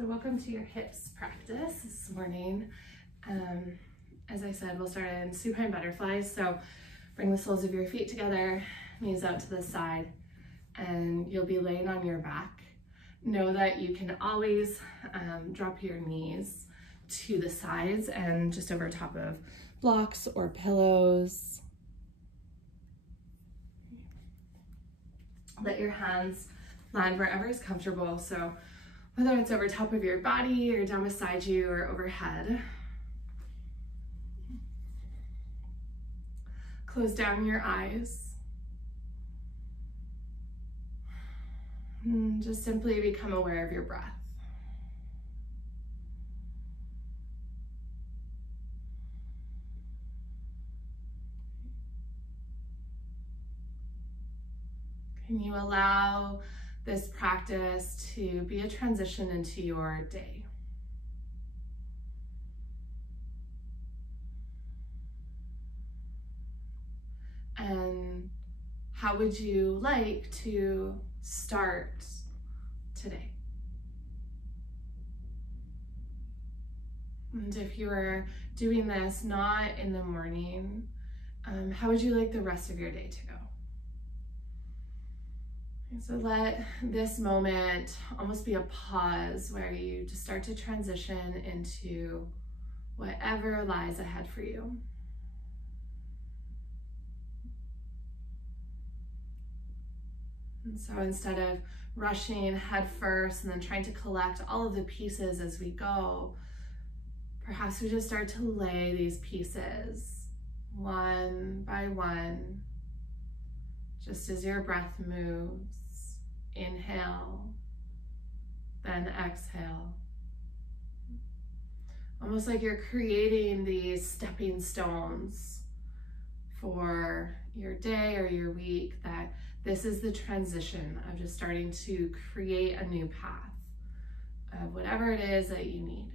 So welcome to your hips practice this morning. As I said, we'll start in Supine Butterflies. So bring the soles of your feet together, knees out to the side, and you'll be laying on your back. Know that you can always drop your knees to the sides and just over top of blocks or pillows. Let your hands land wherever is comfortable. So whether it's over top of your body or down beside you or overhead. Close down your eyes. And just simply become aware of your breath. Can you allow this practice to be a transition into your day? And how would you like to start today? And if you are doing this not in the morning, how would you like the rest of your day to go? So let this moment almost be a pause where you just start to transition into whatever lies ahead for you. And so instead of rushing head first and then trying to collect all of the pieces as we go, perhaps we just start to lay these pieces one by one, just as your breath moves. Inhale, then exhale. Almost like you're creating these stepping stones for your day or your week, that this is the transition of just starting to create a new path of whatever it is that you need.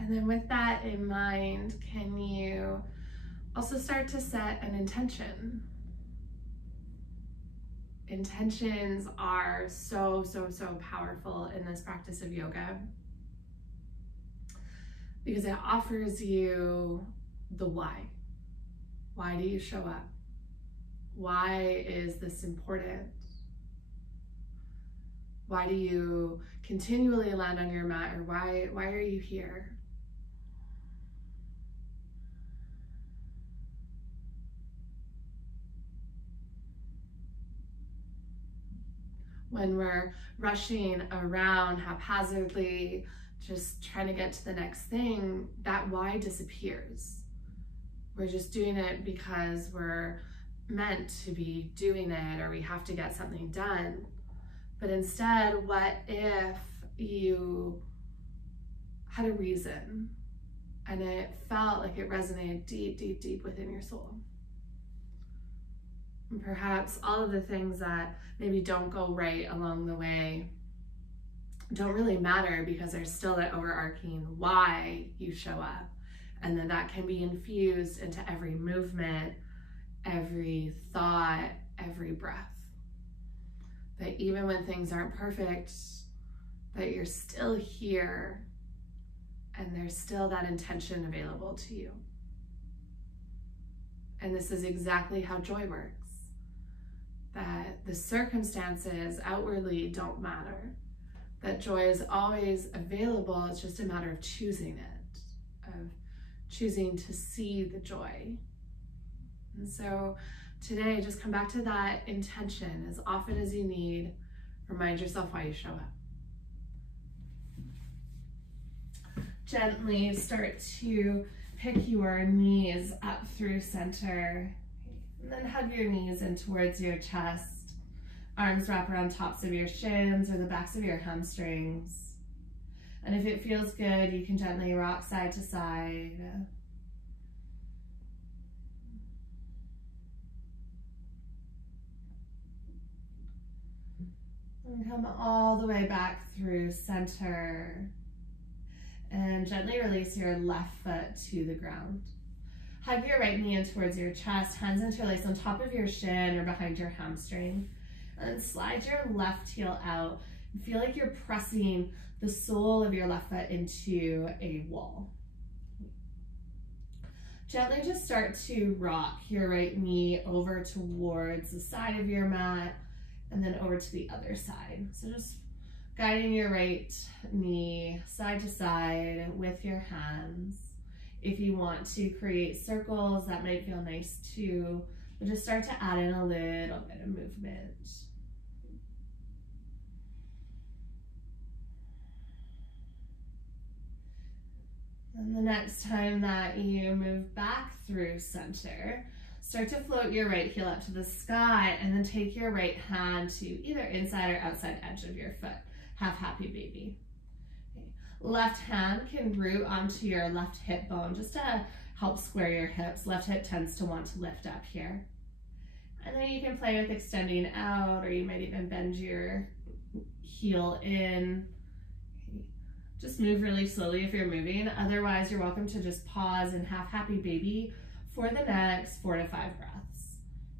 And then with that in mind, can you also start to set an intention? Intentions are so powerful in this practice of yoga because it offers you the why. Why do you show up? Why is this important? Why do you continually land on your mat, or why are you here? When we're rushing around haphazardly, just trying to get to the next thing, that why disappears. We're just doing it because we're meant to be doing it, or we have to get something done. But instead, what if you had a reason and it felt like it resonated deep within your soul? And perhaps all of the things that maybe don't go right along the way don't really matter because there's still that overarching why you show up. And then that can be infused into every movement, every thought, every breath. That even when things aren't perfect, that you're still here and there's still that intention available to you. And this is exactly how joy works. That the circumstances outwardly don't matter. That joy is always available. It's just a matter of choosing it, of choosing to see the joy. And so today, just come back to that intention as often as you need. Remind yourself why you show up. Gently start to pick your knees up through center. And then hug your knees in towards your chest. Arms wrap around tops of your shins or the backs of your hamstrings. And if it feels good, you can gently rock side to side. And come all the way back through center. And gently release your left foot to the ground. Hug your right knee in towards your chest, hands interlace on top of your shin or behind your hamstring. And then slide your left heel out. And feel like you're pressing the sole of your left foot into a wall. Gently just start to rock your right knee over towards the side of your mat and then over to the other side. So just guiding your right knee side to side with your hands. If you want to create circles, that might feel nice too. But just start to add in a little bit of movement. And the next time that you move back through center, start to float your right heel up to the sky and then take your right hand to either inside or outside edge of your foot. Have happy baby. Okay. Left hand can root onto your left hip bone just to help square your hips. Left hip tends to want to lift up here. And then you can play with extending out, or you might even bend your heel in. Okay. Just move really slowly if you're moving. Otherwise, you're welcome to just pause and have happy baby for the next 4 to 5 breaths.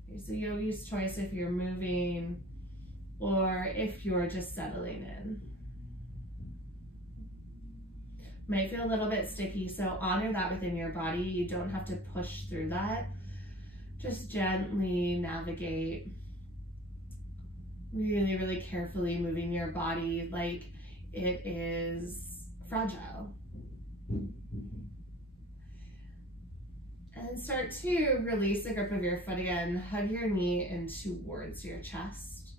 Okay, so yogi's choice if you're moving or if you're just settling in. Might feel a little bit sticky, so honor that within your body. You don't have to push through that. Just gently navigate, really, really carefully moving your body like it is fragile. And start to release the grip of your foot again. Hug your knee in towards your chest.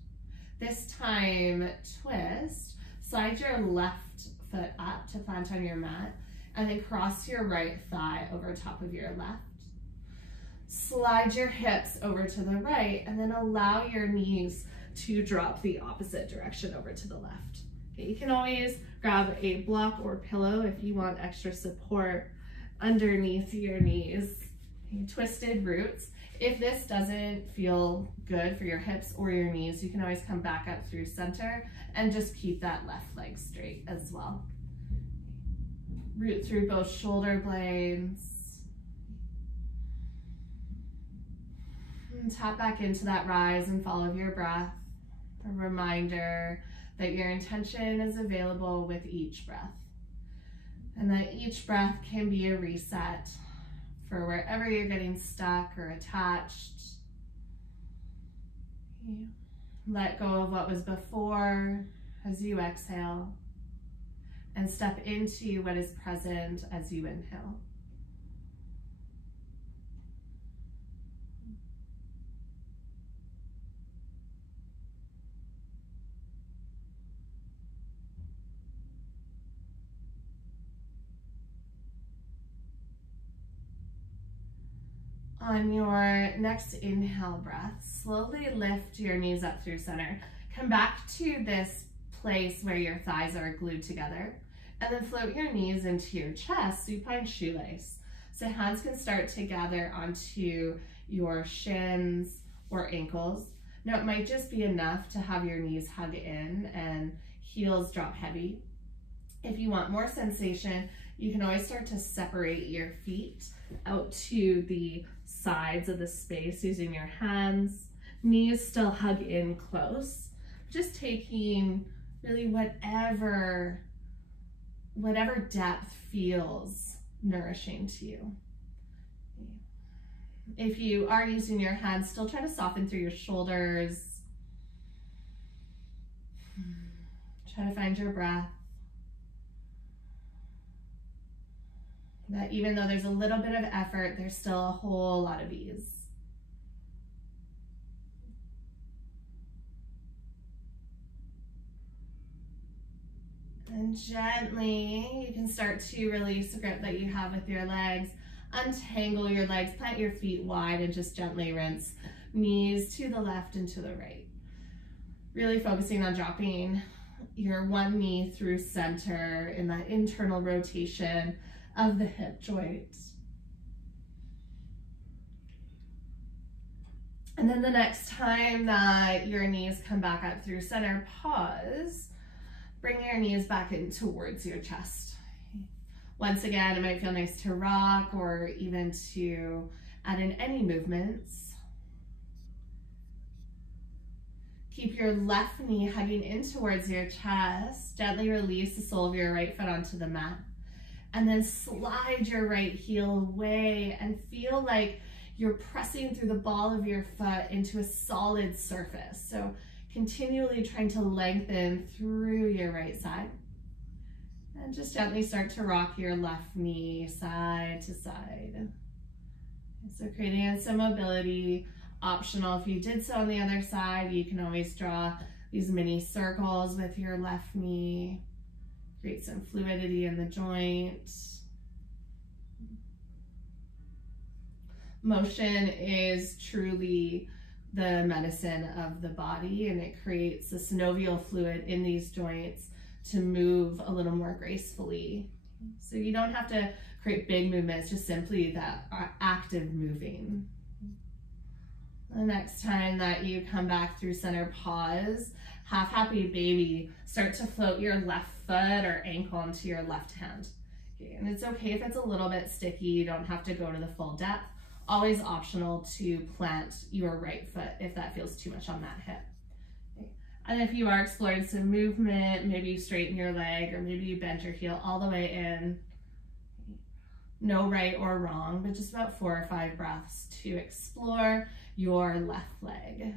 This time, twist. Slide your left foot up to plant on your mat, and then cross your right thigh over top of your left. Slide your hips over to the right, and then allow your knees to drop the opposite direction over to the left. Okay, you can always grab a block or pillow if you want extra support underneath your knees. Okay, twisted roots. If this doesn't feel good for your hips or your knees, you can always come back up through center and just keep that left leg straight as well. Root through both shoulder blades. And tap back into that rise and fall of your breath. A reminder that your intention is available with each breath, and that each breath can be a reset for wherever you're getting stuck or attached. Let go of what was before as you exhale, and step into what is present as you inhale. On your next inhale breath, slowly lift your knees up through center. Come back to this place where your thighs are glued together, and then float your knees into your chest, supine shoelace. So hands can start to gather onto your shins or ankles. Now it might just be enough to have your knees hug in and heels drop heavy. If you want more sensation, you can always start to separate your feet out to the sides of the space using your hands. Knees still hug in close. Just taking really whatever depth feels nourishing to you. If you are using your hands, still try to soften through your shoulders. Try to find your breath. That even though there's a little bit of effort, there's still a whole lot of ease. And gently, you can start to release the grip that you have with your legs. Untangle your legs, plant your feet wide, and just gently rinse knees to the left and to the right. Really focusing on dropping your one knee through center in that internal rotation of the hip joints. And then the next time that your knees come back up through center, pause. Bring your knees back in towards your chest. Once again, it might feel nice to rock or even to add in any movements. Keep your left knee hugging in towards your chest. Gently release the sole of your right foot onto the mat. And then slide your right heel away and feel like you're pressing through the ball of your foot into a solid surface. So continually trying to lengthen through your right side. And just gently start to rock your left knee side to side. So creating some mobility. Optional, if you did so on the other side, you can always draw these mini circles with your left knee. Create some fluidity in the joint. Motion is truly the medicine of the body, and it creates the synovial fluid in these joints to move a little more gracefully. So you don't have to create big movements, just simply that active moving. The next time that you come back through center, pause, half happy baby, start to float your left foot or ankle onto your left hand. Okay, and it's okay if it's a little bit sticky, you don't have to go to the full depth. Always optional to plant your right foot if that feels too much on that hip. Okay. And if you are exploring some movement, maybe you straighten your leg or maybe you bend your heel all the way in. No right or wrong, but just about 4 or 5 breaths to explore your left leg.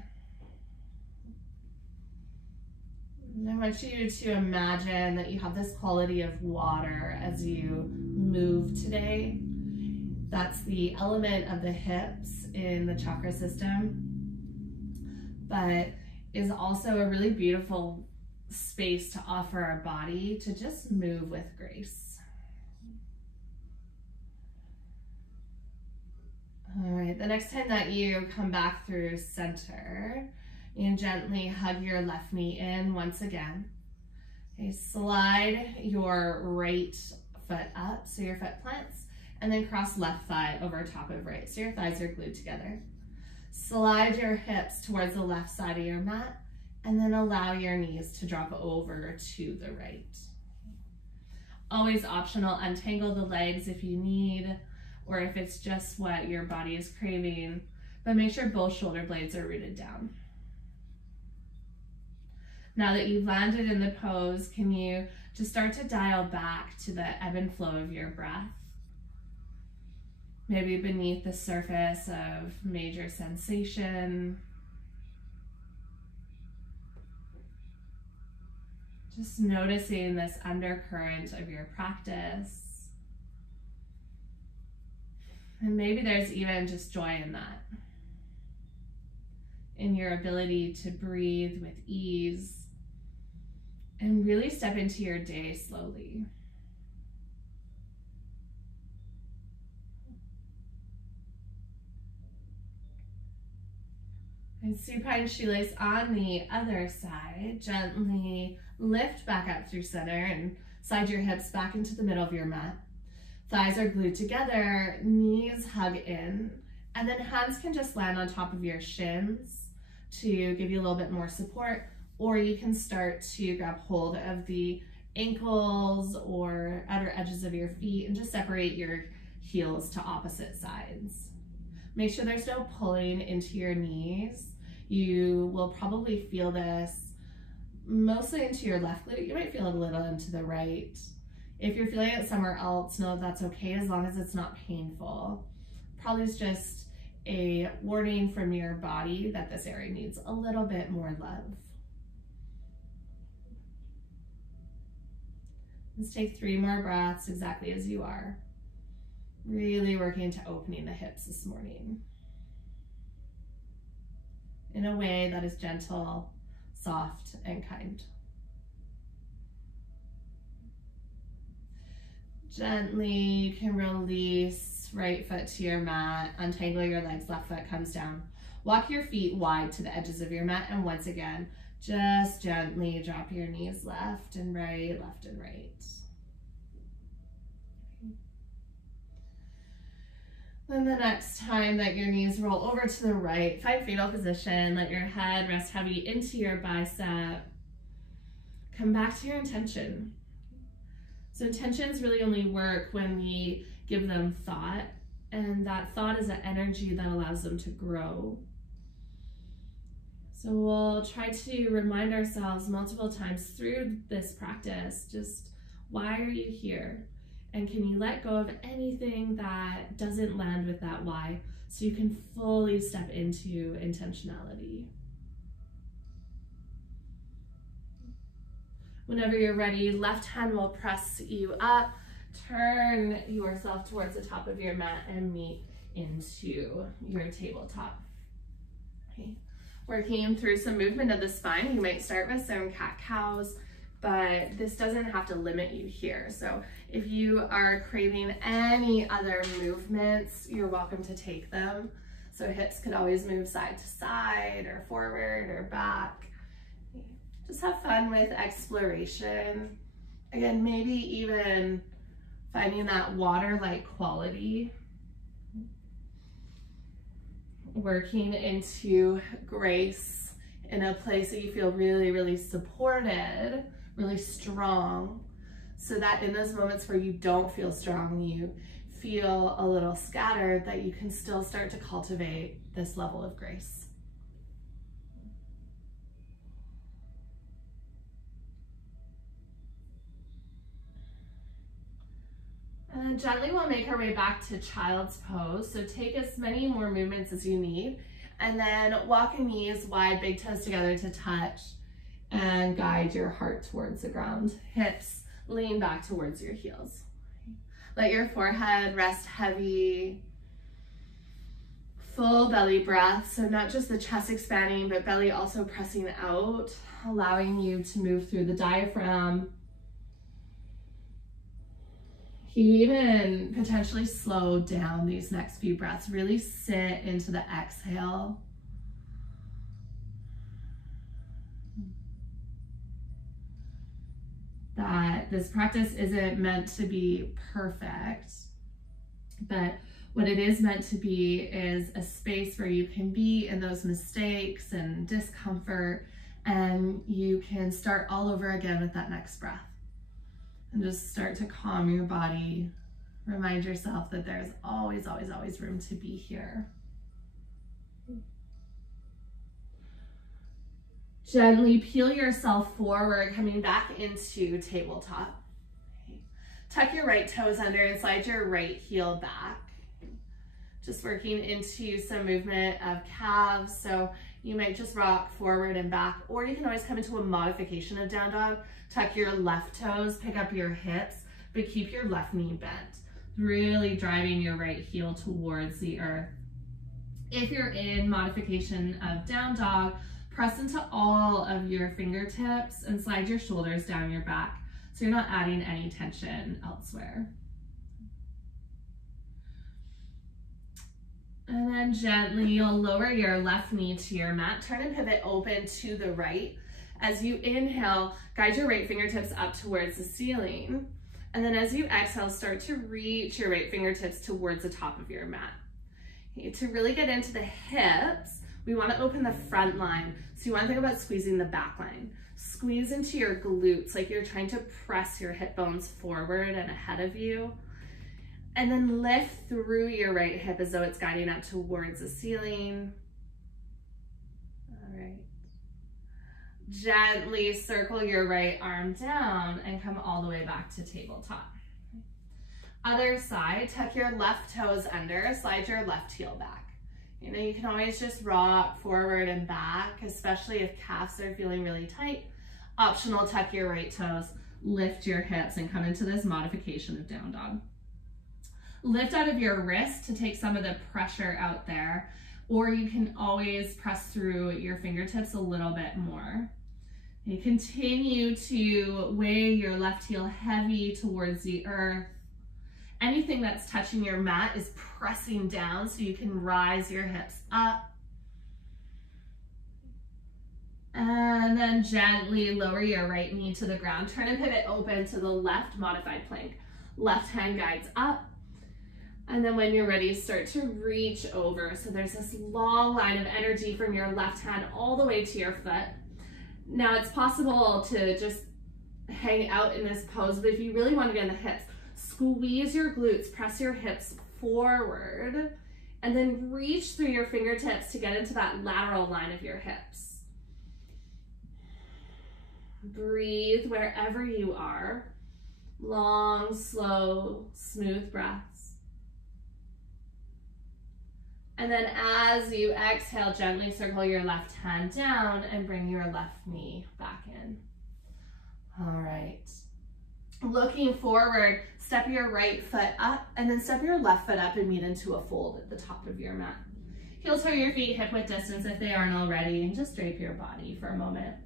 And I want you to imagine that you have this quality of water as you move today. That's the element of the hips in the chakra system, but is also a really beautiful space to offer our body to just move with grace. All right, the next time that you come back through center, you can gently hug your left knee in once again. Okay, slide your right foot up so your foot plants, and then cross left thigh over top of right so your thighs are glued together. Slide your hips towards the left side of your mat, and then allow your knees to drop over to the right. Always optional, untangle the legs if you need, or if it's just what your body is craving, but make sure both shoulder blades are rooted down. Now that you've landed in the pose, can you just start to dial back to the ebb and flow of your breath? Maybe beneath the surface of major sensation. Just noticing this undercurrent of your practice. And maybe there's even just joy in that, in your ability to breathe with ease and really step into your day slowly. And supine shoelace on the other side. Gently lift back up through center and slide your hips back into the middle of your mat. Thighs are glued together, knees hug in, and then hands can just land on top of your shins to give you a little bit more support, or you can start to grab hold of the ankles or outer edges of your feet and just separate your heels to opposite sides. Make sure there's no pulling into your knees. You will probably feel this mostly into your left glute. You might feel it a little into the right. If you're feeling it somewhere else, know that's okay as long as it's not painful. Probably is just a warning from your body that this area needs a little bit more love. Let's take 3 more breaths exactly as you are. Really working to opening the hips this morning in a way that is gentle, soft, and kind. Gently, you can release right foot to your mat, untangle your legs, left foot comes down. Walk your feet wide to the edges of your mat, and once again, just gently drop your knees left and right, left and right. Then the next time that your knees roll over to the right, find fetal position, let your head rest heavy into your bicep. Come back to your intention. So intentions really only work when we give them thought, and that thought is an energy that allows them to grow. So we'll try to remind ourselves multiple times through this practice, just why are you here? And can you let go of anything that doesn't land with that why, so you can fully step into intentionality. Whenever you're ready, left hand will press you up, turn yourself towards the top of your mat and meet into your tabletop. Okay. Working through some movement of the spine, you might start with some cat-cows, but this doesn't have to limit you here. So if you are craving any other movements, you're welcome to take them. So hips could always move side to side or forward or back. Just have fun with exploration. Again, maybe even finding that water-like quality. Working into grace in a place that you feel really, really supported, really strong, so that in those moments where you don't feel strong, you feel a little scattered, that you can still start to cultivate this level of grace. And then gently we'll make our way back to child's pose. So take as many more movements as you need, and then walking knees wide, big toes together to touch, and guide your heart towards the ground. Hips lean back towards your heels. Let your forehead rest heavy. Full belly breath, so not just the chest expanding, but belly also pressing out, allowing you to move through the diaphragm. You even potentially slow down these next few breaths. Really sit into the exhale. That this practice isn't meant to be perfect, but what it is meant to be is a space where you can be in those mistakes and discomfort, and you can start all over again with that next breath. And just start to calm your body. Remind yourself that there's always, always, always room to be here. Gently peel yourself forward, coming back into tabletop. Okay. Tuck your right toes under and slide your right heel back. Just working into some movement of calves. So you might just rock forward and back, or you can always come into a modification of down dog. Tuck your left toes, pick up your hips, but keep your left knee bent. Really driving your right heel towards the earth. If you're in modification of down dog, press into all of your fingertips and slide your shoulders down your back, so you're not adding any tension elsewhere. And then gently, you'll lower your left knee to your mat. Turn and pivot open to the right. As you inhale, guide your right fingertips up towards the ceiling. And then as you exhale, start to reach your right fingertips towards the top of your mat. Okay, to really get into the hips, we want to open the front line. So you want to think about squeezing the back line. Squeeze into your glutes like you're trying to press your hip bones forward and ahead of you. And then lift through your right hip as though it's guiding up towards the ceiling. All right. Gently circle your right arm down and come all the way back to tabletop. Other side, tuck your left toes under, slide your left heel back. You know, you can always just rock forward and back, especially if calves are feeling really tight. Optional, tuck your right toes, lift your hips, and come into this modification of down dog. Lift out of your wrist to take some of the pressure out there, or you can always press through your fingertips a little bit more. You continue to weigh your left heel heavy towards the earth. Anything that's touching your mat is pressing down, so you can rise your hips up. And then gently lower your right knee to the ground. Turn and pivot open to the left, modified plank. Left hand guides up. And then when you're ready, start to reach over. So there's this long line of energy from your left hand all the way to your foot. Now it's possible to just hang out in this pose, but if you really want to get in the hips, squeeze your glutes, press your hips forward, and then reach through your fingertips to get into that lateral line of your hips. Breathe wherever you are. Long, slow, smooth breaths. And then as you exhale, gently circle your left hand down and bring your left knee back in. All right. Looking forward, step your right foot up and then step your left foot up and meet into a fold at the top of your mat. Heel toe your feet hip width distance if they aren't already, and just drape your body for a moment.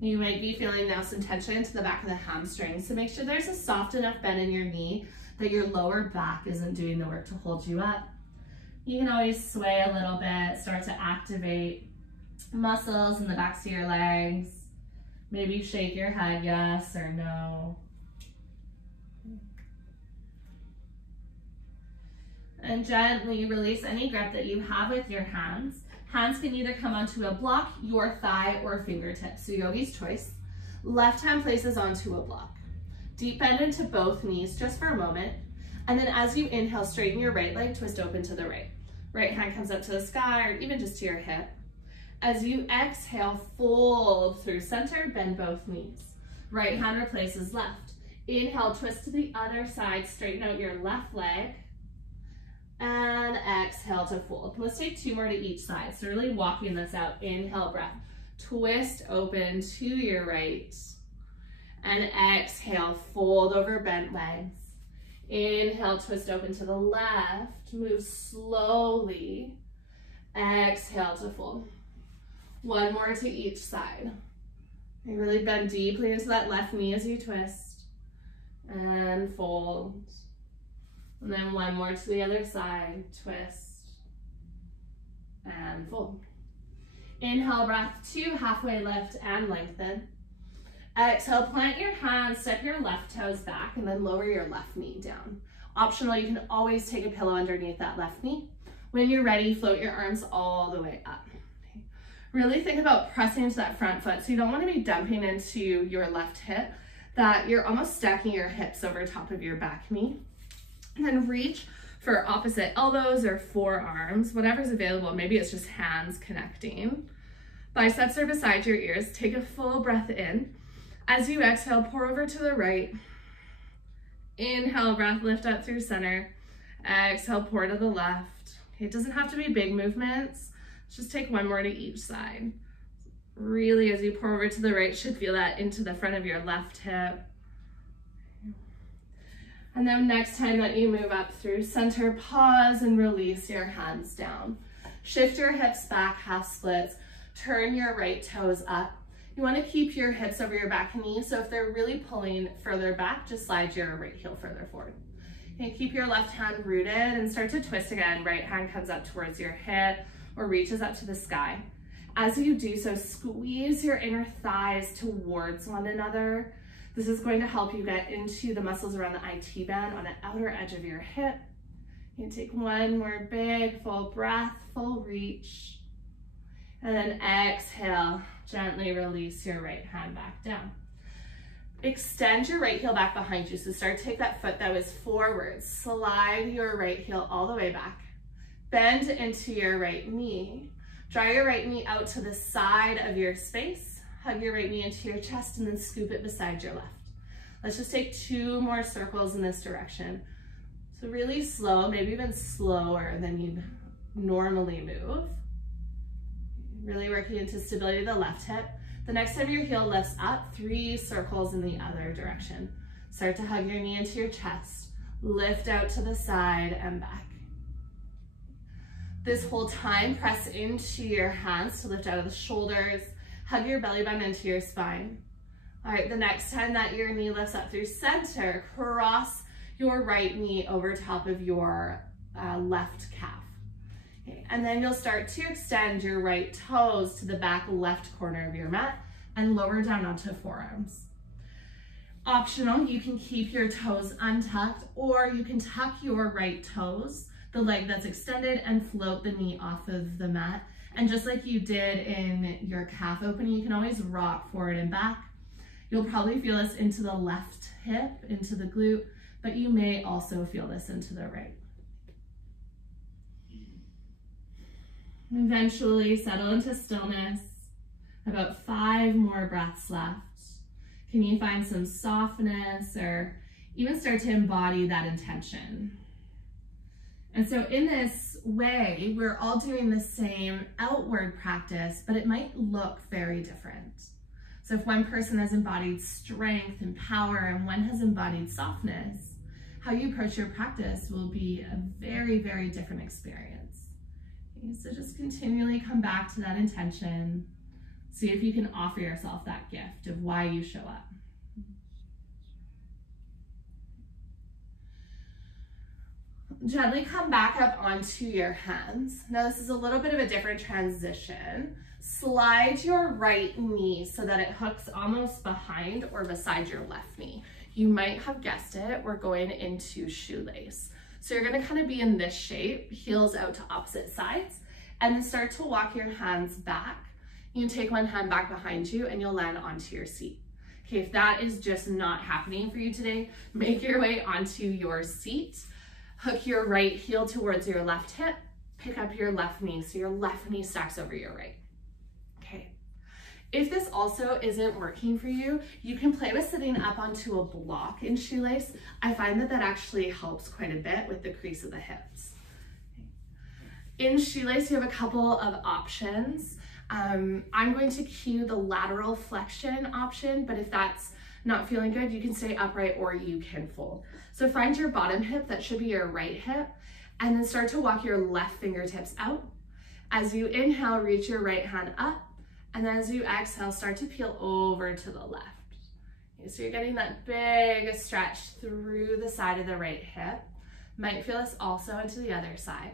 You might be feeling now some tension into the back of the hamstrings, so make sure there's a soft enough bend in your knee that your lower back isn't doing the work to hold you up. You can always sway a little bit, start to activate muscles in the backs of your legs. Maybe shake your head yes or no. And gently release any grip that you have with your hands. Hands can either come onto a block, your thigh, or fingertips, so yogi's choice. Left hand places onto a block. Deep bend into both knees just for a moment. And then as you inhale, straighten your right leg, twist open to the right. Right hand comes up to the sky or even just to your hip. As you exhale, fold through center, bend both knees. Right hand replaces left. Inhale, twist to the other side, straighten out your left leg. And exhale to fold. Let's take two more to each side. So really walking this out. Inhale, breath. Twist open to your right. And exhale, fold over bent legs. Inhale, twist open to the left. Move slowly. Exhale to fold. One more to each side. And really bend deeply into that left knee as you twist. And fold. And then one more to the other side, twist, and fold. Inhale, breath, two, halfway lift and lengthen. Exhale, plant your hands, step your left toes back, and then lower your left knee down. Optional, you can always take a pillow underneath that left knee. When you're ready, float your arms all the way up. Okay. Really think about pressing into that front foot, so you don't want to be dumping into your left hip, that you're almost stacking your hips over top of your back knee. And then reach for opposite elbows or forearms, whatever's available. Maybe it's just hands connecting. Biceps are beside your ears. Take a full breath in. As you exhale, pour over to the right. Inhale, breath, lift up through center. Exhale, pour to the left. Okay, it doesn't have to be big movements. Just take one more to each side. Really, as you pour over to the right, should feel that into the front of your left hip. And then next time that you move up through center, pause and release your hands down. Shift your hips back, half splits. Turn your right toes up. You want to keep your hips over your back knee, so if they're really pulling further back, just slide your right heel further forward. And keep your left hand rooted and start to twist again. Right hand comes up towards your hip or reaches up to the sky. As you do so, squeeze your inner thighs towards one another. This is going to help you get into the muscles around the IT band on the outer edge of your hip. You take one more big, full breath, full reach. And then exhale, gently release your right hand back down. Extend your right heel back behind you. So start to take that foot that was forward. Slide your right heel all the way back. Bend into your right knee. Draw your right knee out to the side of your space. Hug your right knee into your chest and then scoop it beside your left. Let's just take two more circles in this direction. So really slow, maybe even slower than you'd normally move. Really working into stability of the left hip. The next time your heel lifts up, 3 circles in the other direction. Start to hug your knee into your chest. Lift out to the side and back. This whole time, press into your hands to lift out of the shoulders. Hug your belly button into your spine. All right, the next time that your knee lifts up through center, cross your right knee over top of your left calf. Okay, and then you'll start to extend your right toes to the back left corner of your mat and lower down onto forearms. Optional, you can keep your toes untucked, or you can tuck your right toes, the leg that's extended, and float the knee off of the mat. And just like you did in your calf opening, you can always rock forward and back. You'll probably feel this into the left hip, into the glute, but you may also feel this into the right. Eventually settle into stillness. About 5 more breaths left. Can you find some softness or even start to embody that intention? And so in this way, we're all doing the same outward practice, but it might look very different. So if one person has embodied strength and power and one has embodied softness, how you approach your practice will be a very, very different experience. Okay, so just continually come back to that intention. See if you can offer yourself that gift of why you show up. Gently come back up onto your hands. Now this is a little bit of a different transition. Slide your right knee so that it hooks almost behind or beside your left knee. You might have guessed it, we're going into shoelace. So you're gonna kind of be in this shape, heels out to opposite sides, and then start to walk your hands back. You can take one hand back behind you and you'll land onto your seat. Okay, if that is just not happening for you today, make your way onto your seat. Hook your right heel towards your left hip, pick up your left knee, so your left knee stacks over your right. Okay. If this also isn't working for you, you can play with sitting up onto a block in shoelace. I find that that actually helps quite a bit with the crease of the hips. In shoelace, you have a couple of options. I'm going to cue the lateral flexion option, but if that's not feeling good, you can stay upright or you can fold. So find your bottom hip, that should be your right hip, and then start to walk your left fingertips out. As you inhale, reach your right hand up, and then as you exhale, start to peel over to the left. Okay, so you're getting that big stretch through the side of the right hip. Might feel this also into the other side.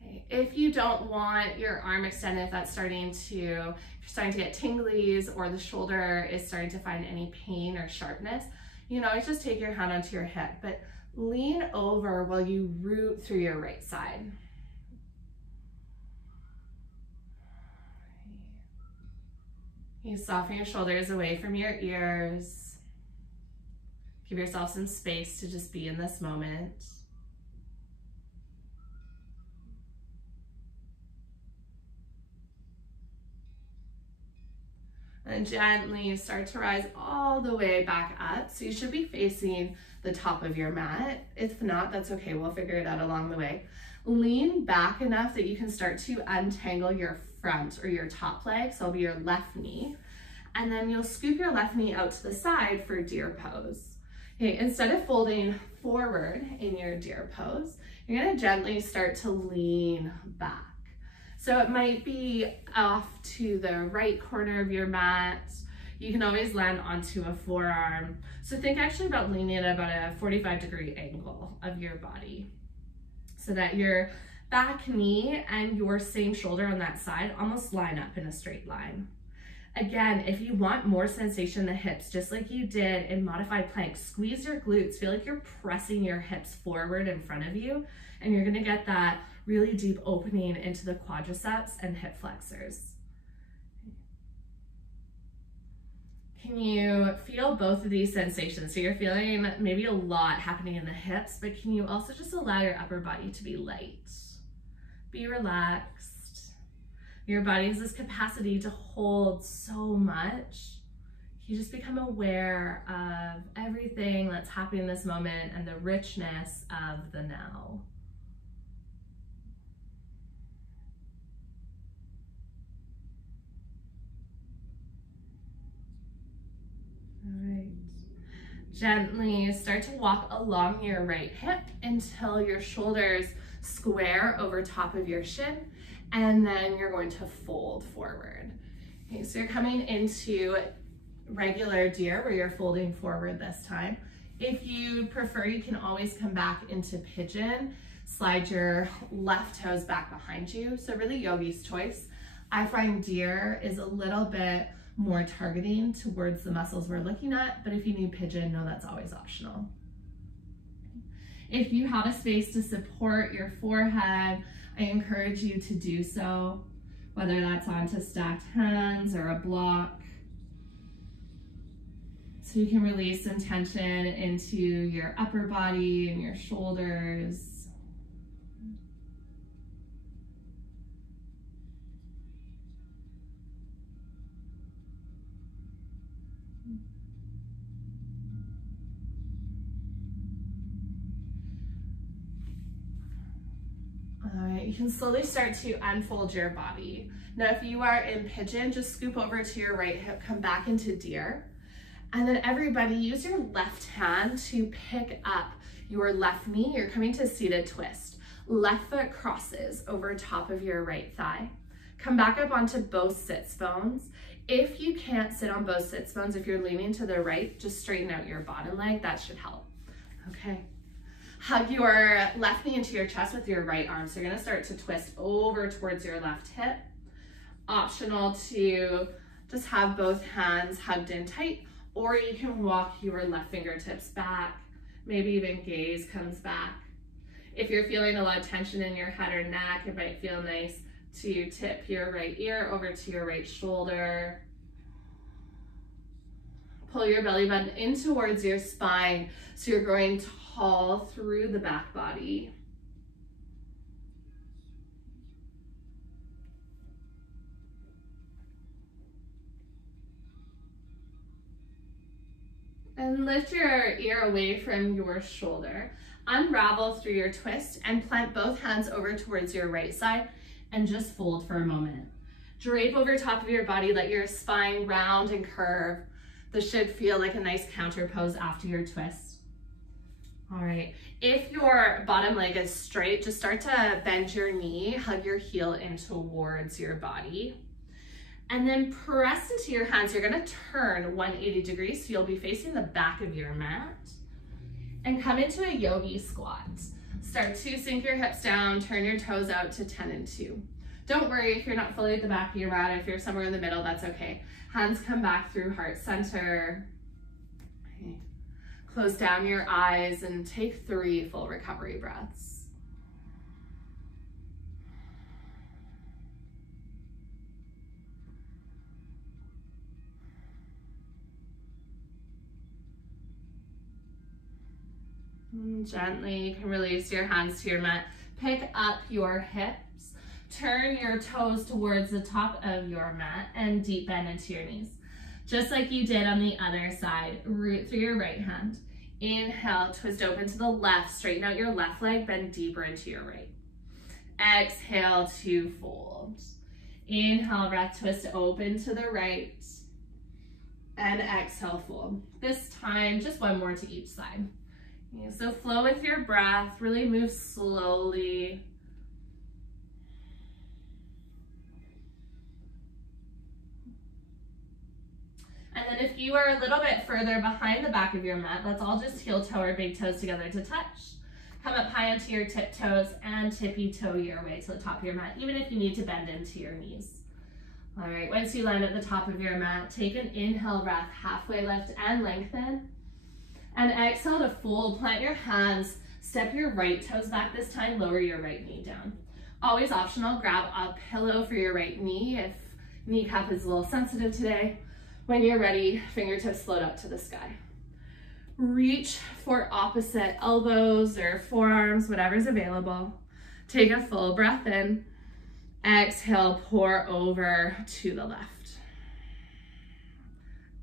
Okay. If you don't want your arm extended, if that's starting to, if you're starting to get tinglies or the shoulder is starting to find any pain or sharpness, you can always just take your hand onto your hip, but lean over while you root through your right side. You soften your shoulders away from your ears. Give yourself some space to just be in this moment. And gently start to rise all the way back up. So you should be facing the top of your mat. If not, that's okay. We'll figure it out along the way. Lean back enough that you can start to untangle your front or your top leg. So it'll be your left knee. And then you'll scoop your left knee out to the side for deer pose. Okay, instead of folding forward in your deer pose, you're gonna gently start to lean back. So it might be off to the right corner of your mat. You can always land onto a forearm. So think actually about leaning at about a 45-degree angle of your body so that your back knee and your same shoulder on that side almost line up in a straight line. Again, if you want more sensation in the hips, just like you did in modified plank, squeeze your glutes. Feel like you're pressing your hips forward in front of you, and you're gonna get that really deep opening into the quadriceps and hip flexors. Can you feel both of these sensations? So you're feeling maybe a lot happening in the hips, but can you also just allow your upper body to be light? Be relaxed. Your body has this capacity to hold so much. You just become aware of everything that's happening in this moment and the richness of the now. All right. Gently start to walk along your right hip until your shoulders square over top of your shin, and then you're going to fold forward. Okay, so you're coming into regular deer where you're folding forward this time. If you prefer, you can always come back into pigeon, slide your left toes back behind you. So really yogi's choice. I find deer is a little bit more targeting towards the muscles we're looking at, but if you need pigeon, no, that's always optional. If you have a space to support your forehead, I encourage you to do so, whether that's onto stacked hands or a block. So you can release some tension into your upper body and your shoulders. All right, you can slowly start to unfold your body. Now, if you are in pigeon, just scoop over to your right hip, come back into deer. And then everybody use your left hand to pick up your left knee. You're coming to seated twist. Left foot crosses over top of your right thigh. Come back up onto both sits bones. If you can't sit on both sits bones, if you're leaning to the right, just straighten out your bottom leg. That should help. Okay. Hug your left knee into your chest with your right arm. So you're gonna start to twist over towards your left hip. Optional to just have both hands hugged in tight, or you can walk your left fingertips back, maybe even gaze comes back. If you're feeling a lot of tension in your head or neck, it might feel nice to tip your right ear over to your right shoulder. Pull your belly button in towards your spine so you're growing tall through the back body. And lift your ear away from your shoulder. Unravel through your twist and plant both hands over towards your right side and just fold for a moment. Drape over top of your body, let your spine round and curve. This should feel like a nice counter pose after your twist. All right, if your bottom leg is straight, just start to bend your knee, hug your heel in towards your body. And then press into your hands. You're gonna turn 180 degrees, so you'll be facing the back of your mat. And come into a yogi squat. Start to sink your hips down, turn your toes out to 10 and 2. Don't worry if you're not fully at the back of your mat. If you're somewhere in the middle, that's okay. Hands come back through heart center. Okay. Close down your eyes and take 3 full recovery breaths. Gently, you can release your hands to your mat. Pick up your hips. Turn your toes towards the top of your mat and deep bend into your knees. Just like you did on the other side, root through your right hand. Inhale, twist open to the left, straighten out your left leg, bend deeper into your right. Exhale to fold. Inhale, breath, twist open to the right. And exhale, fold. This time, just one more to each side. Okay, so flow with your breath, really move slowly. And then if you are a little bit further behind the back of your mat, let's all just heel toe or big toes together to touch. Come up high onto your tiptoes and tippy toe your way to the top of your mat, even if you need to bend into your knees. All right, once you land at the top of your mat, take an inhale breath, halfway lift and lengthen. And exhale to fold, plant your hands, step your right toes back this time, lower your right knee down. Always optional, grab a pillow for your right knee if kneecap is a little sensitive today. When you're ready, fingertips float up to the sky. Reach for opposite elbows or forearms, whatever's available. Take a full breath in. Exhale, pour over to the left.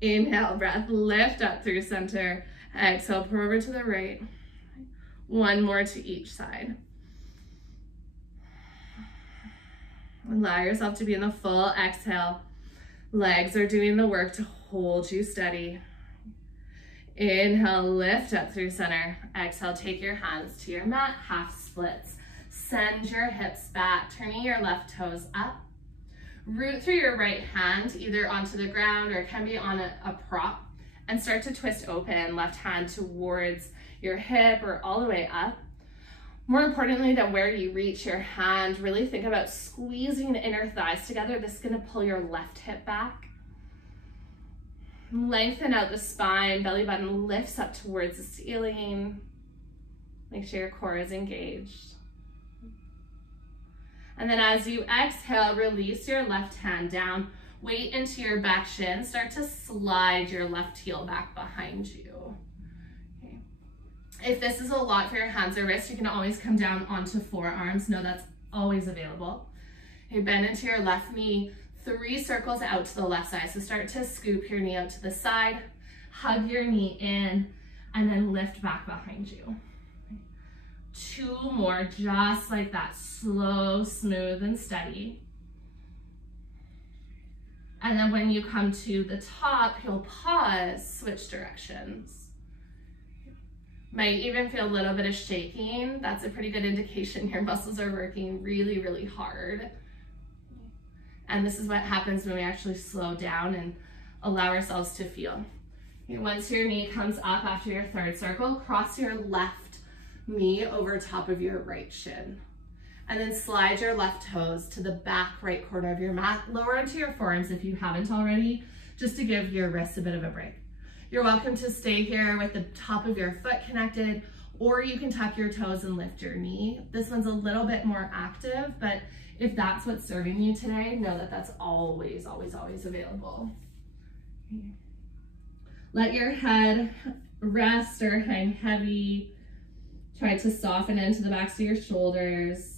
Inhale, breath, lift up through center. Exhale, pour over to the right. One more to each side. Allow yourself to be in the full exhale. Legs are doing the work to hold you steady. Inhale, lift up through center. Exhale, take your hands to your mat, half splits. Send your hips back, turning your left toes up. Root through your right hand, either onto the ground or it can be on a prop. And start to twist open, left hand towards your hip or all the way up. More importantly than where you reach your hand, really think about squeezing the inner thighs together. This is gonna pull your left hip back. Lengthen out the spine, belly button lifts up towards the ceiling. Make sure your core is engaged. And then as you exhale, release your left hand down. weight into your back shin. Start to slide your left heel back behind you. Okay. If this is a lot for your hands or wrists, you can always come down onto forearms. No, that's always available. Okay, bend into your left knee, 3 circles out to the left side. So start to scoop your knee out to the side, hug your knee in, and then lift back behind you. 2 more, just like that, slow, smooth, and steady. And then when you come to the top, you'll pause, switch directions. Might even feel a little bit of shaking. That's a pretty good indication your muscles are working really, really hard. And this is what happens when we actually slow down and allow ourselves to feel. And once your knee comes up after your 3rd circle, cross your left knee over top of your right shin. And then slide your left toes to the back right corner of your mat. Lower into your forearms if you haven't already, just to give your wrists a bit of a break. You're welcome to stay here with the top of your foot connected, or you can tuck your toes and lift your knee. This one's a little bit more active, but if that's what's serving you today, know that that's always, always, always available. Let your head rest or hang heavy. Try to soften into the backs of your shoulders.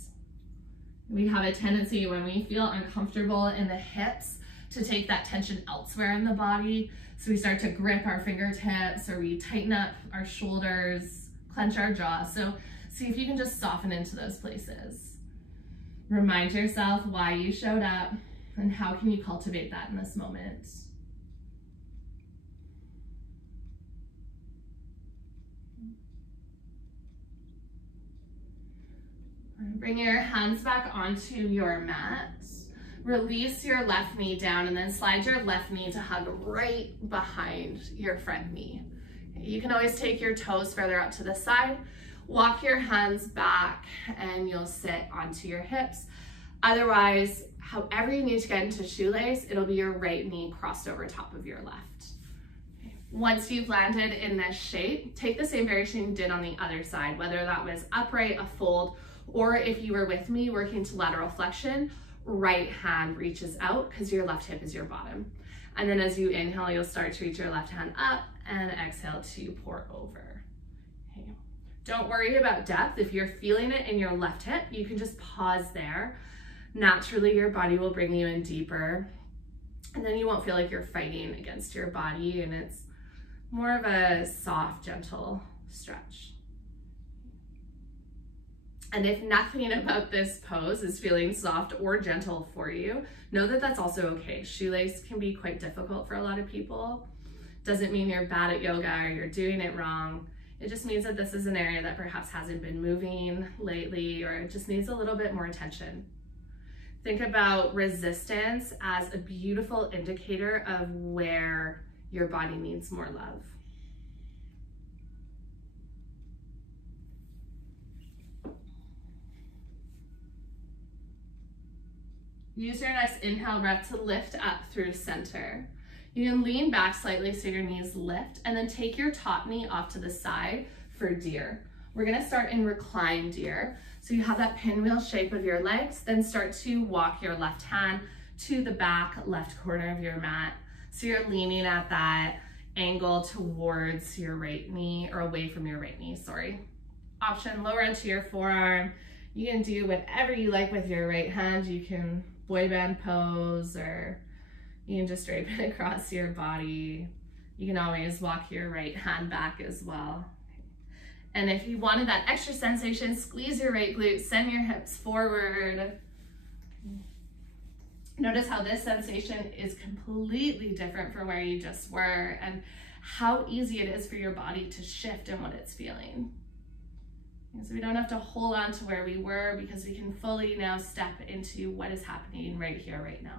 We have a tendency when we feel uncomfortable in the hips to take that tension elsewhere in the body. So we start to grip our fingertips, or we tighten up our shoulders, clench our jaw. So see if you can just soften into those places. Remind yourself why you showed up and how can you cultivate that in this moment. Bring your hands back onto your mat. Release your left knee down and then slide your left knee to hug right behind your front knee. You can always take your toes further out to the side, walk your hands back, and you'll sit onto your hips. Otherwise, however you need to get into shoelace, it'll be your right knee crossed over top of your left. Once you've landed in this shape, take the same variation you did on the other side, whether that was upright, a fold, or if you were with me working to lateral flexion, right hand reaches out because your left hip is your bottom. And then as you inhale, you'll start to reach your left hand up and exhale to pour over. Okay. Don't worry about depth. If you're feeling it in your left hip, you can just pause there. Naturally, your body will bring you in deeper, and then you won't feel like you're fighting against your body, and it's more of a soft, gentle stretch. And if nothing about this pose is feeling soft or gentle for you, know that that's also okay. Shoelace can be quite difficult for a lot of people. Doesn't mean you're bad at yoga or you're doing it wrong. It just means that this is an area that perhaps hasn't been moving lately, or it just needs a little bit more attention. Think about resistance as a beautiful indicator of where your body needs more love. Use your next inhale breath to lift up through center. You can lean back slightly so your knees lift, and then take your top knee off to the side for deer. We're gonna start in reclined deer. So you have that pinwheel shape of your legs, then start to walk your left hand to the back left corner of your mat. So you're leaning at that angle towards your right knee, or away from your right knee, sorry. Option, lower into your forearm. You can do whatever you like with your right hand. You can boy band pose, or you can just drape it across your body. You can always walk your right hand back as well. And if you wanted that extra sensation, squeeze your right glute, send your hips forward. Notice how this sensation is completely different from where you just were, and how easy it is for your body to shift in what it's feeling. So we don't have to hold on to where we were, because we can fully now step into what is happening right here, right now.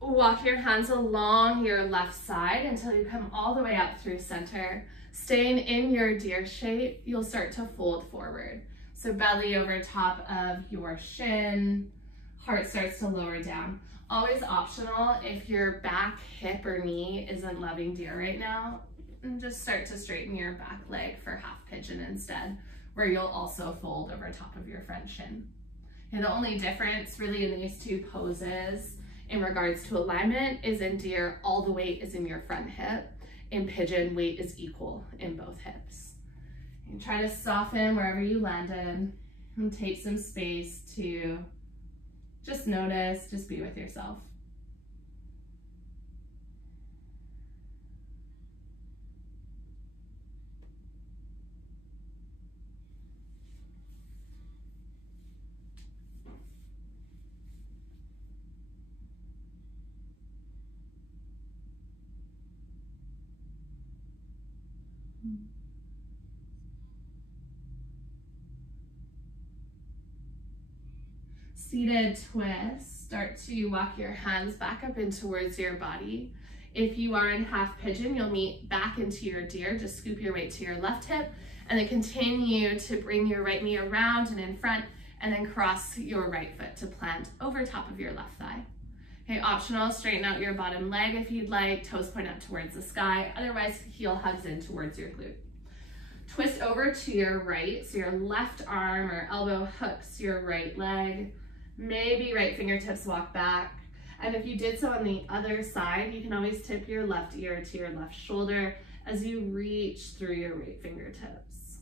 Walk your hands along your left side until you come all the way up through center. Staying in your deer shape, you'll start to fold forward. So belly over top of your shin, heart starts to lower down. Always optional if your back, hip, or knee isn't loving deer right now. And just start to straighten your back leg for half pigeon instead, where you'll also fold over top of your front shin. And the only difference really in these two poses in regards to alignment is in deer, all the weight is in your front hip. In pigeon, weight is equal in both hips. And try to soften wherever you landed and take some space to just notice, just be with yourself. Seated twist, start to walk your hands back up in towards your body. If you are in half pigeon, you'll meet back into your deer. Just scoop your weight to your left hip and then continue to bring your right knee around and in front and then cross your right foot to plant over top of your left thigh. Okay, optional, straighten out your bottom leg if you'd like, toes point up towards the sky, otherwise heel hugs in towards your glute. Twist over to your right, so your left arm or elbow hooks your right leg. Maybe right fingertips walk back. And if you did so on the other side, you can always tip your left ear to your left shoulder as you reach through your right fingertips.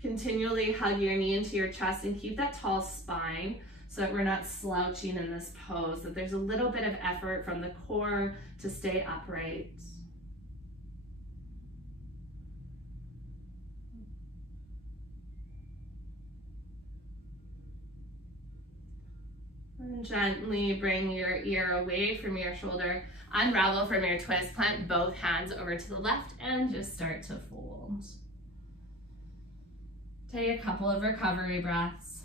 Continually hug your knee into your chest and keep that tall spine so that we're not slouching in this pose, that there's a little bit of effort from the core to stay upright. And gently bring your ear away from your shoulder, unravel from your twist, plant both hands over to the left and just start to fold. Take a couple of recovery breaths.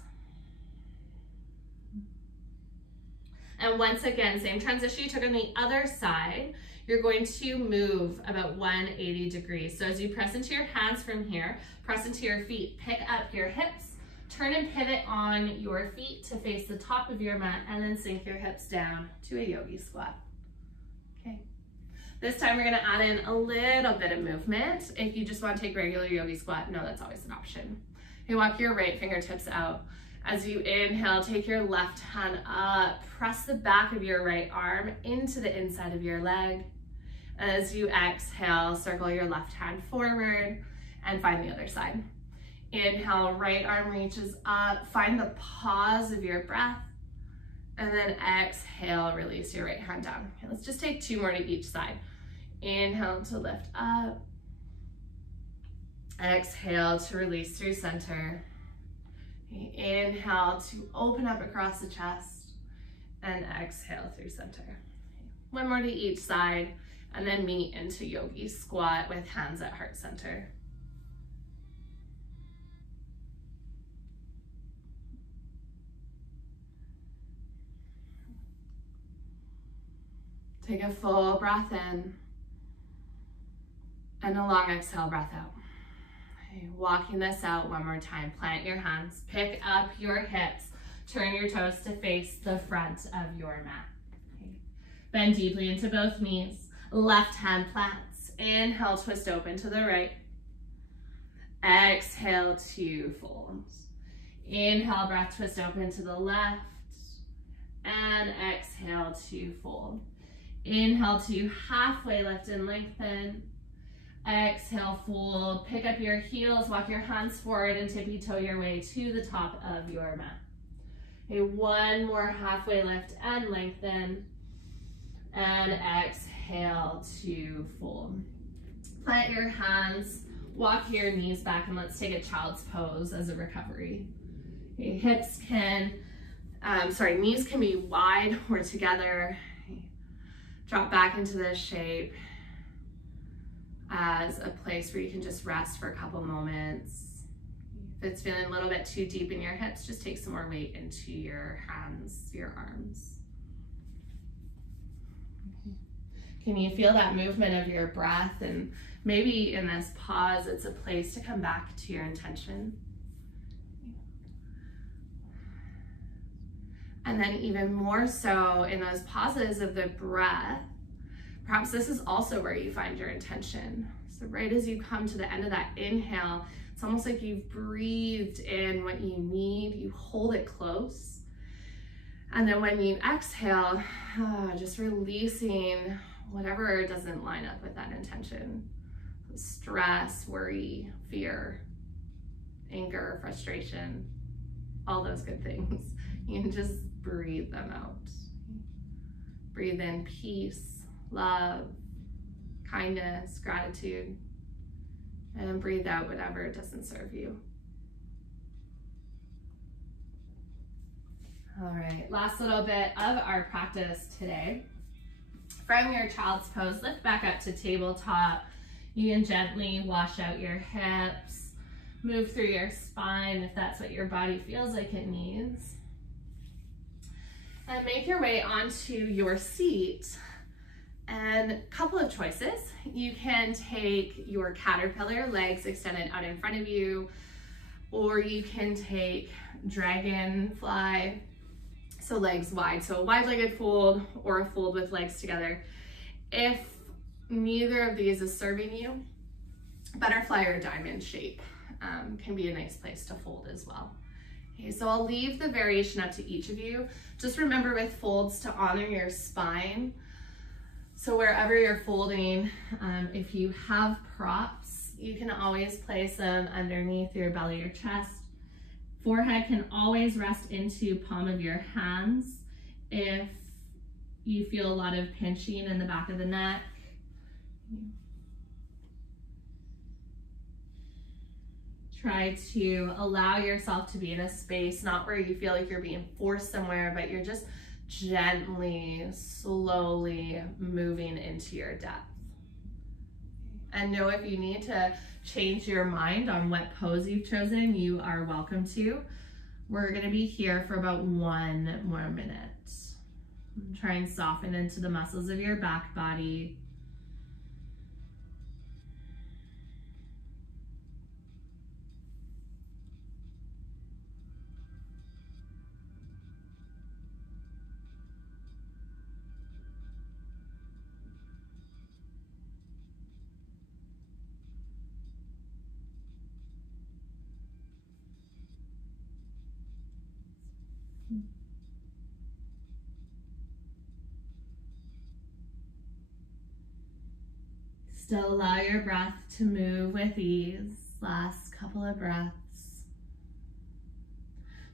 And once again, same transition you took on the other side, you're going to move about 180 degrees. So as you press into your hands from here, press into your feet, pick up your hips, turn and pivot on your feet to face the top of your mat and then sink your hips down to a yogi squat. Okay. This time we're gonna add in a little bit of movement. If you just want to take regular yogi squat, no, that's always an option. You walk your right fingertips out. As you inhale, take your left hand up, press the back of your right arm into the inside of your leg. As you exhale, circle your left hand forward and find the other side. Inhale, right arm reaches up, find the pause of your breath, and then exhale, release your right hand down. Okay, let's just take two more to each side. Inhale to lift up, exhale to release through center. Okay, inhale to open up across the chest, and exhale through center. Okay, one more to each side, and then meet into yogi squat with hands at heart center. Take a full breath in and a long exhale, breath out. Okay, walking this out one more time. Plant your hands, pick up your hips, turn your toes to face the front of your mat. Okay. Bend deeply into both knees. Left hand plants. Inhale, twist open to the right. Exhale to fold. Inhale, breath, twist open to the left. And exhale to fold. Inhale to halfway lift and lengthen. Exhale, fold. Pick up your heels, walk your hands forward and tippy toe your way to the top of your mat. Okay, one more halfway lift and lengthen. And exhale to fold. Plant your hands, walk your knees back, and let's take a child's pose as a recovery. Okay, hips can, knees can be wide or together. Drop back into this shape as a place where you can just rest for a couple moments. If it's feeling a little bit too deep in your hips, just take some more weight into your hands, your arms. Can you feel that movement of your breath? And maybe in this pause, it's a place to come back to your intention. And then even more so in those pauses of the breath, Perhaps this is also where you find your intention. So right as you come to the end of that inhale, it's almost like you've breathed in what you need, you hold it close. And then when you exhale, just releasing whatever doesn't line up with that intention. Stress, worry, fear, anger, frustration, all those good things. You can just breathe them out. Breathe in peace, love, kindness, gratitude, and breathe out whatever doesn't serve you. All right, last little bit of our practice today. From your child's pose, lift back up to tabletop. You can gently wash out your hips, move through your spine if that's what your body feels like it needs. And make your way onto your seat. And a couple of choices. You can take your caterpillar, legs extended out in front of you, or you can take dragonfly, so legs wide. So a wide-legged fold or a fold with legs together. If neither of these is serving you, butterfly or diamond shape can be a nice place to fold as well. Okay, so I'll leave the variation up to each of you. Just remember with folds to honor your spine. So wherever you're folding, if you have props, you can always place them underneath your belly or chest. Forehead can always rest into palm of your hands if you feel a lot of pinching in the back of the neck. Try to allow yourself to be in a space, not where you feel like you're being forced somewhere, but you're just gently, slowly moving into your depth. And know if you need to change your mind on what pose you've chosen, you are welcome to. We're gonna be here for about 1 more minute. Try and soften into the muscles of your back body. Still allow your breath to move with ease. Last couple of breaths.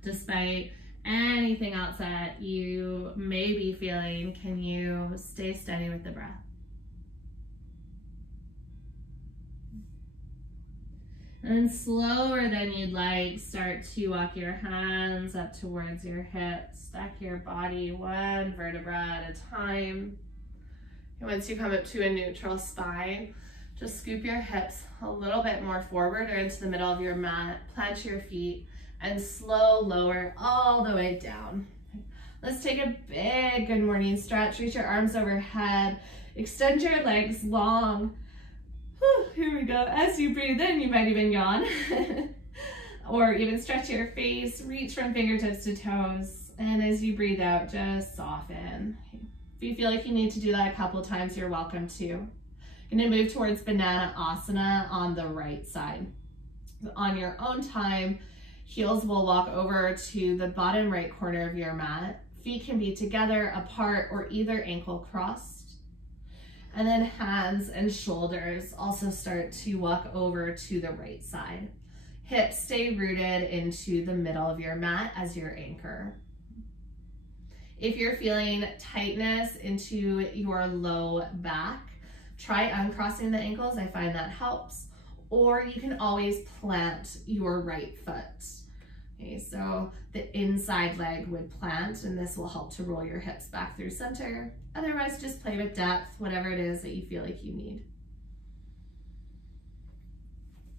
Despite anything else that you may be feeling, can you stay steady with the breath? And slower than you'd like, start to walk your hands up towards your hips. Stack your body 1 vertebra at a time. And once you come up to a neutral spine, just scoop your hips a little bit more forward or into the middle of your mat. Plant your feet and slow lower all the way down. Let's take a big good morning stretch. Reach your arms overhead. Extend your legs long. Whew, here we go. As you breathe in, you might even yawn. Or even stretch your face. Reach from fingertips to toes. And as you breathe out, just soften. If you feel like you need to do that a couple times, you're welcome to. You're gonna move towards Banana Asana on the right side. On your own time, heels will walk over to the bottom right corner of your mat. Feet can be together, apart, or either ankle crossed. And then hands and shoulders also start to walk over to the right side. Hips stay rooted into the middle of your mat as your anchor. If you're feeling tightness into your low back, try uncrossing the ankles. I find that helps. Or you can always plant your right foot. Okay, so the inside leg would plant, and this will help to roll your hips back through center. Otherwise, just play with depth, whatever it is that you feel like you need.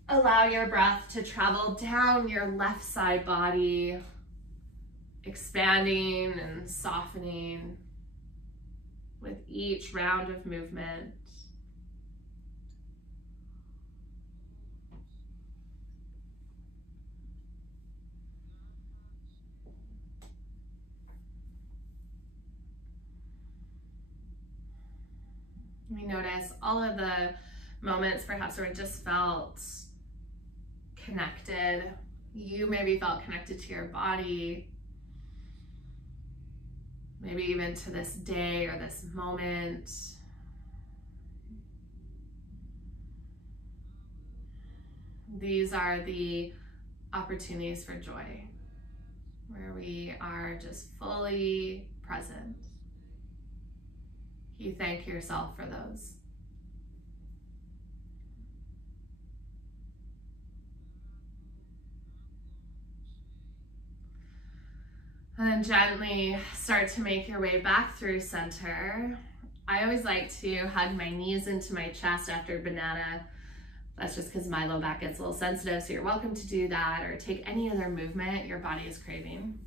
Allow your breath to travel down your left side body, expanding and softening with each round of movement. We notice all of the moments perhaps where it just felt connected. You maybe felt connected to your body, maybe even to this day or this moment. These are the opportunities for joy, where we are just fully present. You thank yourself for those. And then gently start to make your way back through center. I always like to hug my knees into my chest after banana. That's just because my low back gets a little sensitive, so you're welcome to do that, or take any other movement your body is craving.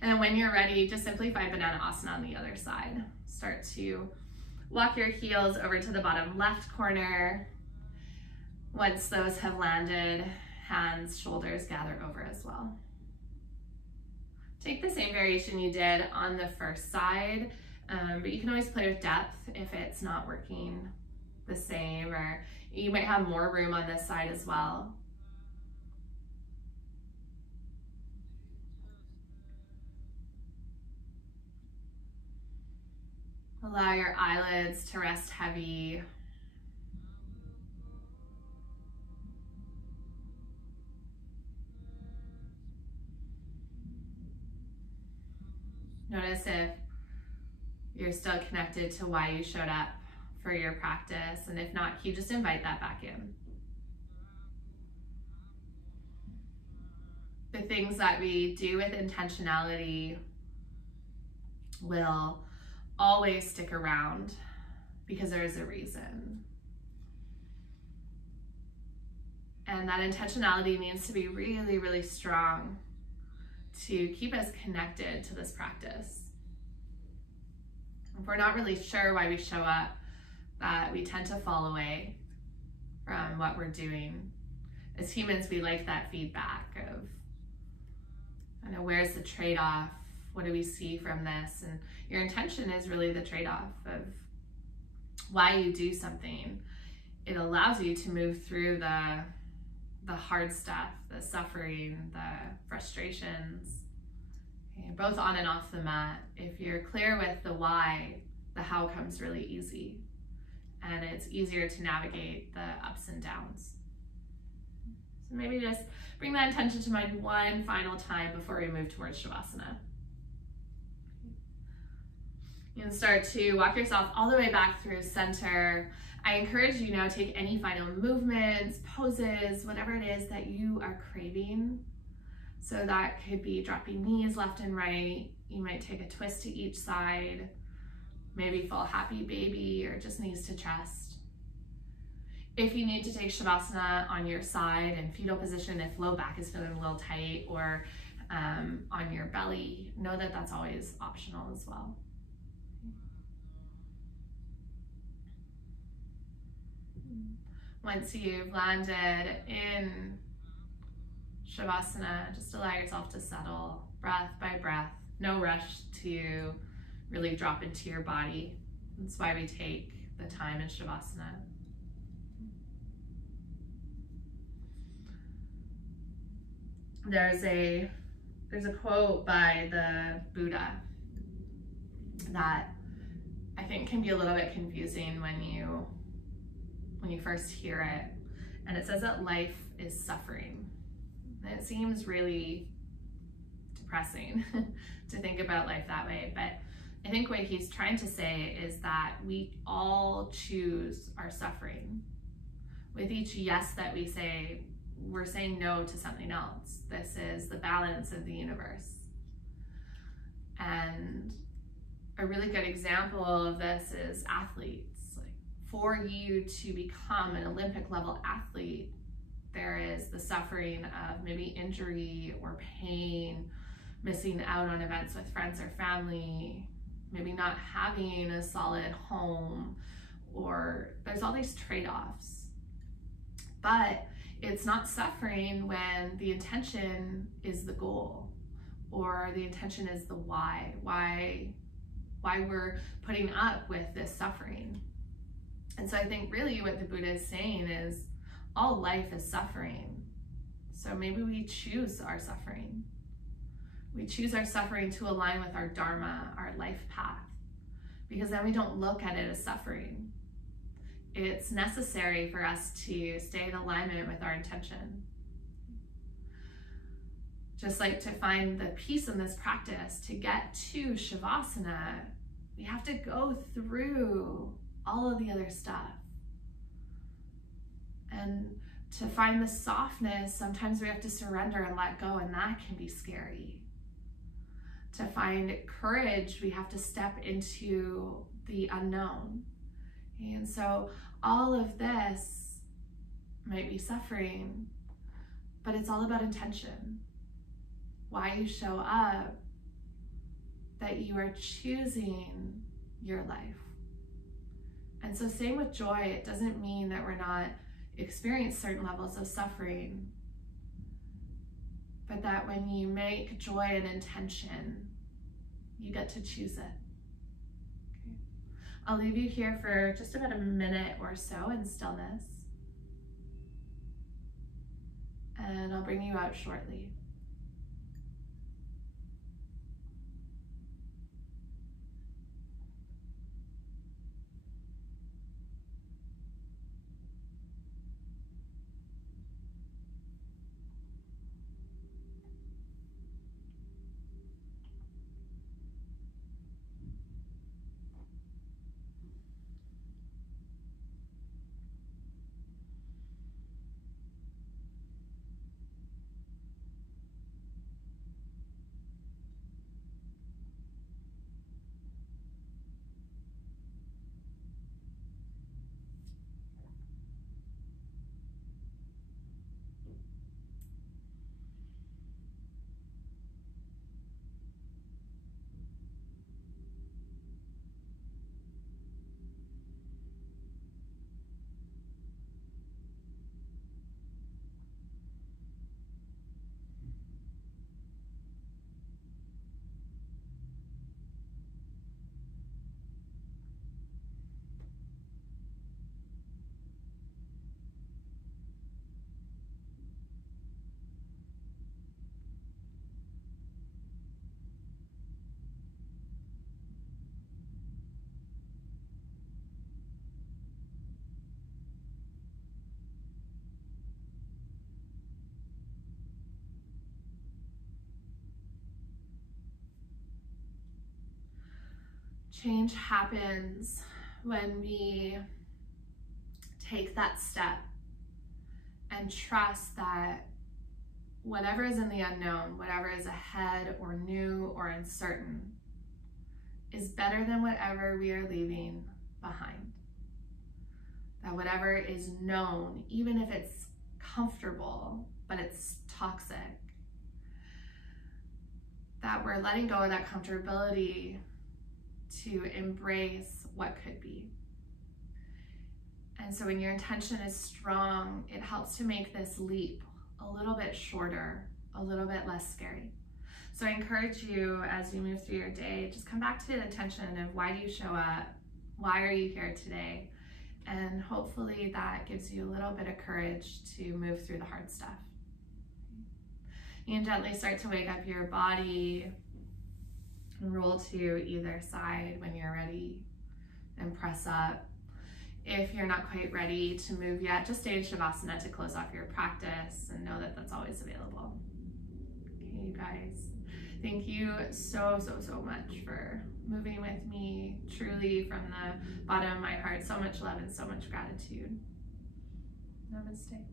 And then when you're ready, just simply find Banana Asana on the other side. Start to walk your heels over to the bottom left corner. Once those have landed, hands, shoulders gather over as well. Take the same variation you did on the first side, but you can always play with depth if it's not working the same, or you might have more room on this side as well. Allow your eyelids to rest heavy. Notice if you're still connected to why you showed up for your practice, and if not, can you just invite that back in? The things that we do with intentionality will always stick around because there is a reason. And that intentionality needs to be really, really strong to keep us connected to this practice. If we're not really sure why we show up, that we tend to fall away from what we're doing. As humans, we like that feedback of, I know, where's the trade-off? What do we see from this? And your intention is really the trade-off of why you do something. It allows you to move through the hard stuff, the suffering, the frustrations, okay, both on and off the mat. If you're clear with the why, the how comes really easy. And it's easier to navigate the ups and downs. So maybe just bring that intention to mind one final time before we move towards Shavasana. You can start to walk yourself all the way back through center. I encourage you now, take any final movements, poses, whatever it is that you are craving. So that could be dropping knees left and right. You might take a twist to each side, maybe full happy baby, or just knees to chest. If you need to take Shavasana on your side in fetal position, if low back is feeling a little tight, or on your belly, know that that's always optional as well. Once you've landed in Shavasana, just allow yourself to settle breath by breath. No rush to really drop into your body. That's why we take the time in Shavasana. There's a quote by the Buddha that I think can be a little bit confusing when you first hear it. And it says that life is suffering. And it seems really depressing to think about life that way. But I think what he's trying to say is that we all choose our suffering. With each yes that we say, we're saying no to something else. This is the balance of the universe. And a really good example of this is athletes. For you to become an Olympic level athlete, there is the suffering of maybe injury or pain, missing out on events with friends or family, maybe not having a solid home, or there's all these trade-offs. But it's not suffering when the intention is the goal, or the intention is the why. Why why we're putting up with this suffering. And so I think really what the Buddha is saying is all life is suffering. So maybe we choose our suffering. We choose our suffering to align with our dharma, our life path, because then we don't look at it as suffering. It's necessary for us to stay in alignment with our intention. Just like to find the peace in this practice, to get to Shavasana, we have to go through all of the other stuff. And to find the softness, sometimes we have to surrender and let go, and that can be scary. To find courage, we have to step into the unknown. And so all of this might be suffering, but it's all about intention. Why you show up, that you are choosing your life. And so same with joy, it doesn't mean that we're not experiencing certain levels of suffering, but that when you make joy an intention, you get to choose it. Okay. I'll leave you here for just about a minute or so in stillness, and I'll bring you out shortly. Change happens when we take that step and trust that whatever is in the unknown, whatever is ahead or new or uncertain, is better than whatever we are leaving behind. That whatever is known, even if it's comfortable, but it's toxic, that we're letting go of that comfortability to embrace what could be. And so when your intention is strong, it helps to make this leap a little bit shorter, a little bit less scary. So I encourage you, as you move through your day, just come back to the intention of why do you show up? Why are you here today? And hopefully that gives you a little bit of courage to move through the hard stuff. You can gently start to wake up your body, roll to either side when you're ready, and press up. If you're not quite ready to move yet, just stay in Shavasana to close off your practice, and know that that's always available. Okay, you guys, thank you so much for moving with me, truly from the bottom of my heart. So much love and so much gratitude. Namaste.